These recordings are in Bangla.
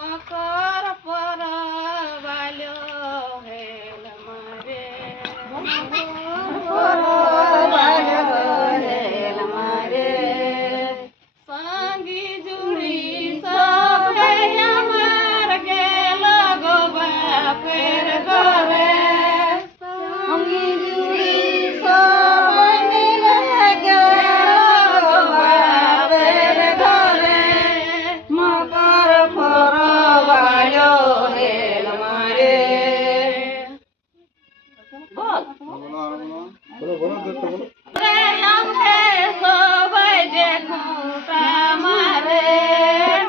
মকর পরবালো হেল মারে সঙ্গী জুড়ি সবে আমার গেল গো বাপের ঘরে সঙ্গী জুড়ি সবাই মিলে গেল গো বাপের ঘরে মকর পরবালো হেল মারে বল সবাই যে খুঁটা মারে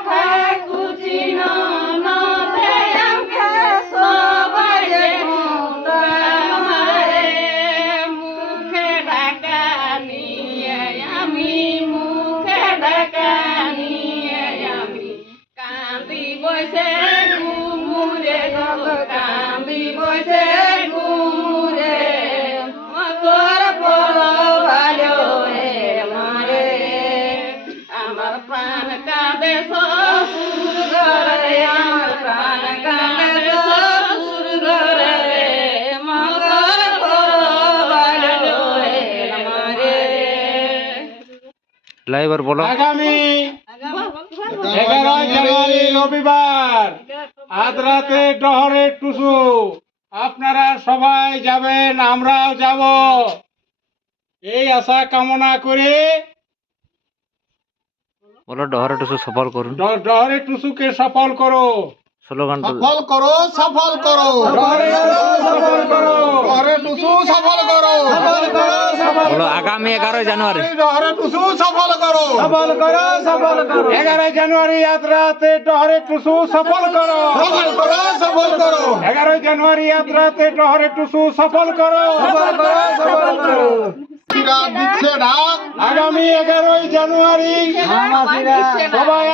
ঠাকুর চিন সবাই যে খুঁটা মারে মুখে ঢাকা নিয়ে আমি মুখে ঢাকা নিয়ে আমি কান্দি বসে ঘুমুরে কান্দি বসে ঘুমুরে মকর পরবালো হেল মারে আমার প্রাণ কাঁদে শ্বশুর ঘরে আমার প্রাণ কাঁদে শ্বশুর ঘরে মকর পরবালো হেল মারে লাইবার বলো। আগামী 11 জানুয়ারি রবিবার আজ রাতে ডহরে টুসু, আপনারা সবাই যাবেন, আমরাও যাব, এই আশা কামনা করে বলো ডহরে টুসু সফল করুন। ডহরে টুসুকে সফল করো, স্লোগান সফল করো, সফল করো, ডহরে টুসু সফল করো, ঘরে টুসু সফল করো, বলো আগামী 11 জানুয়ারি ঘরে টুসু সফল করো, 11 জানুয়ারি আজ রাতে ডহরে টুসু সফল করো, সফল করো, সফল করো, 11 জানুয়ারি আজ রাতে ডহরে টুসু সফল করো। দিচ্ছে ডাক আগামী 11 জানুয়ারি সবাই